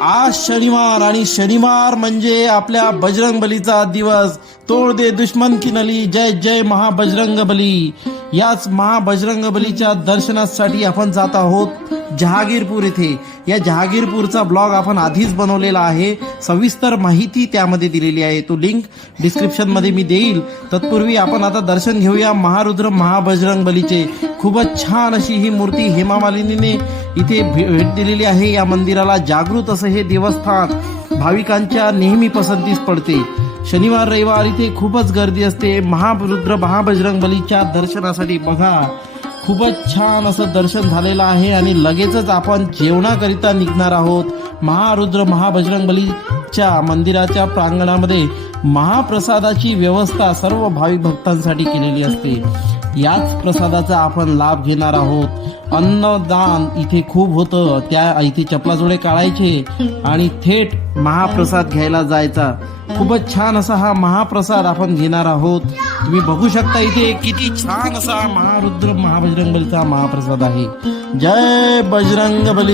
आज शनिवार आणि शनिवार म्हणजे आपल्या बजरंग बलीचा दिवस. तोड दे दुश्मन की नली जय जय महाबजरंग बली. याच महाबजरंग बलीच्या दर्शनासाठी आपण जात आहोत. जहागीरपूर येथे या जहागीरपूरचा ब्लॉग आपण आधीच बनवलेला आहे. सविस्तर माहिती त्यामध्ये दिलेली आहे. तो लिंक डिस्क्रिप्शनमध्ये मी देईल. तत्पूर्वी आपण आता दर्शन घेऊया महारुद्र महाबजरंग बलीचे. खूपच छान अशी ही मूर्ती हेमा मालिनीने इथे भेट दिलेली आहे. या मंदिराला जागृत असं हे देवस्थान भाविकांच्या नेहमी पसंतीस पडते. शनिवार रविवार इथे खूपच गर्दी असते. महारुद्र महाबजरंग बलीच्या दर्शनासाठी बघा. खूपच छान असं दर्शन झालेलं आहे आणि लगेचच आपण जेवणाकरिता निघणार आहोत. महारुद्र महाबजरंग बलीच्या मंदिराच्या प्रांगणामध्ये महाप्रसादाची व्यवस्था सर्व भाविक भक्तांसाठी केलेली असते. याच प्रसादाचा आपण लाभ घेणार आहोत. अन्नदान इथे खूप होतं. त्या इथे चपलाजोडे काढायचे आणि थेट महाप्रसाद घ्यायला जायचा. खूपच छान असा हा महाप्रसाद आपण घेणार आहोत. तुम्ही बघू शकता इथे किती छान असा महारुद्र महाबजरंग बलीचा महाप्रसाद आहे. जय बजरंग बली